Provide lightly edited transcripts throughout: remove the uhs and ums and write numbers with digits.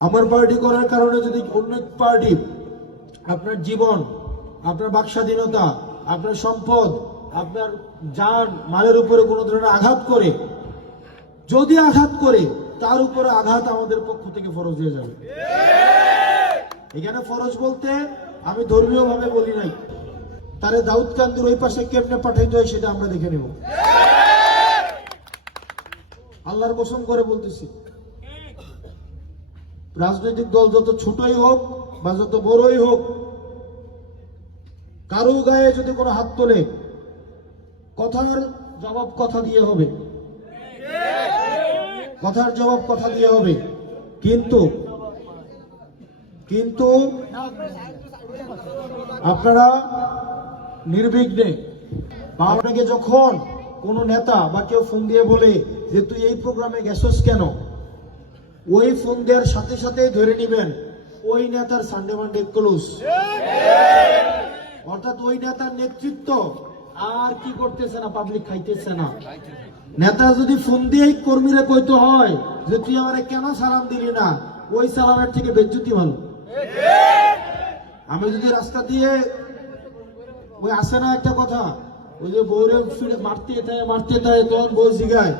আমার পার্টি করার কারণে যদি অন্য পার্টি আপনার জীবন, আপনার বাক স্বাধীনতা, আপনার সম্পদ, আপনার জান মালের উপরে কোনো ধরনের আঘাত করে, যদি আঘাত করে, তার উপরে আঘাত আমাদের পক্ষ থেকে ফরজ হয়ে যাবে। এখানে ফরজ বলতে আমি ধর্মীয় ভাবে বলি নাই, তারে দাউদকান্দির ওই পাশে কেমনে পাঠাইতে হয় সেটা আমরা দেখে নেব। আল্লাহর কসম করে বলতেছি, রাজনৈতিক দল যত ছোটই হোক বা যত বড়ই হোক, কারো গায়ে যদি কোনো হাত তোলে, কথার জবাব কথা দিয়ে হবে, কথার জবাব কথা দিয়ে হবে। কিন্তু কিন্তু আপনারা নির্বিঘ্নে, বা আপনাকে যখন কোনো নেতা বা কেউ ফোন দিয়ে বলে যে তুই এই প্রোগ্রামে গেছস কেন, ওই ফোন দেওয়ার সাথে সাথে ধরে নিবেন ওই নেতার সানডে মানডে ক্লোজ। অর্থাৎ ওই নেতার নেতৃত্ব আর কি করতেছে না, পাবলিক খাইতেছে না। নেতা যদি ফোন দিয়ে কর্মীরা কইতে হয় যে তুই আমারে কেন সালাম দিলি না, ওই সালামের থেকে বেজ্জতি ভালো। আমি যদি রাস্তা দিয়ে ওই আসে না একটা কথা, ওই যে বউরে ফিরে মারতে থাকে, তখন বউ জিগায়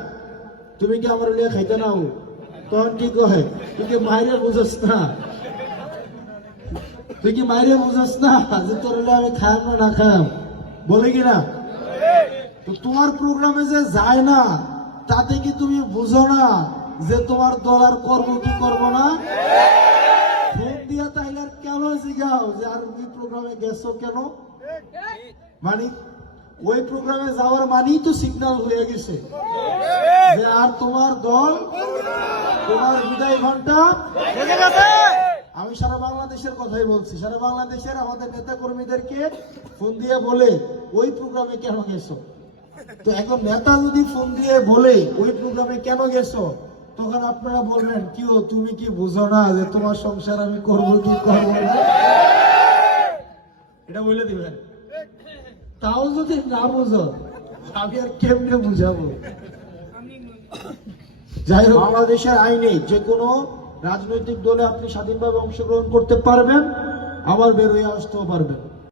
তুমি কি আমার লিয়ে খাইতে নাও, তখন কি কহে তুই কি মাইরে বুঝস না, তুই কি মাইরে বুঝস না যে তোর আমি খায়াম না খায়াম, বলে কিনা? তো তোমার প্রোগ্রামে যে যায় না, তাতে কি তুমি বুঝো না যে তোমার দল আর করবো কি করবো না? ফোন দিয়া তাইলে কেন জিগাও যে আর ওই প্রোগ্রামে গেছো কেন? মানে ওই প্রোগ্রামে যাওয়ার মানেই তো সিগন্যাল হয়ে গেছে যে আর তোমার দল, তোমার বিদায় ঘন্টা। আমি সারা বাংলাদেশের কথাই বলছি, সারা বাংলাদেশের আমাদের নেতা কর্মীদেরকে ফোন দিয়ে বলে ওই প্রোগ্রামে কেন গেছো। তো এখন নেতা যদি ফোন দিয়ে বলে ওই প্রোগ্রামে কেন গেছো, তখন আপনারা বলবেন কি ও তুমি কি বুঝো না যে তোমার সংসার আমি করবো কি করবো না, এটা বলে দিবেন। তাও যদি না বুঝো, আমি আর কেমনে বুঝাবো? যাই হোক, বাংলাদেশের আইনে যে কোনো রাজনৈতিক দলে আপনি স্বাধীনভাবে অংশগ্রহণ করতে পারবেন, আবার বের হয়ে আসতেও পারবেন।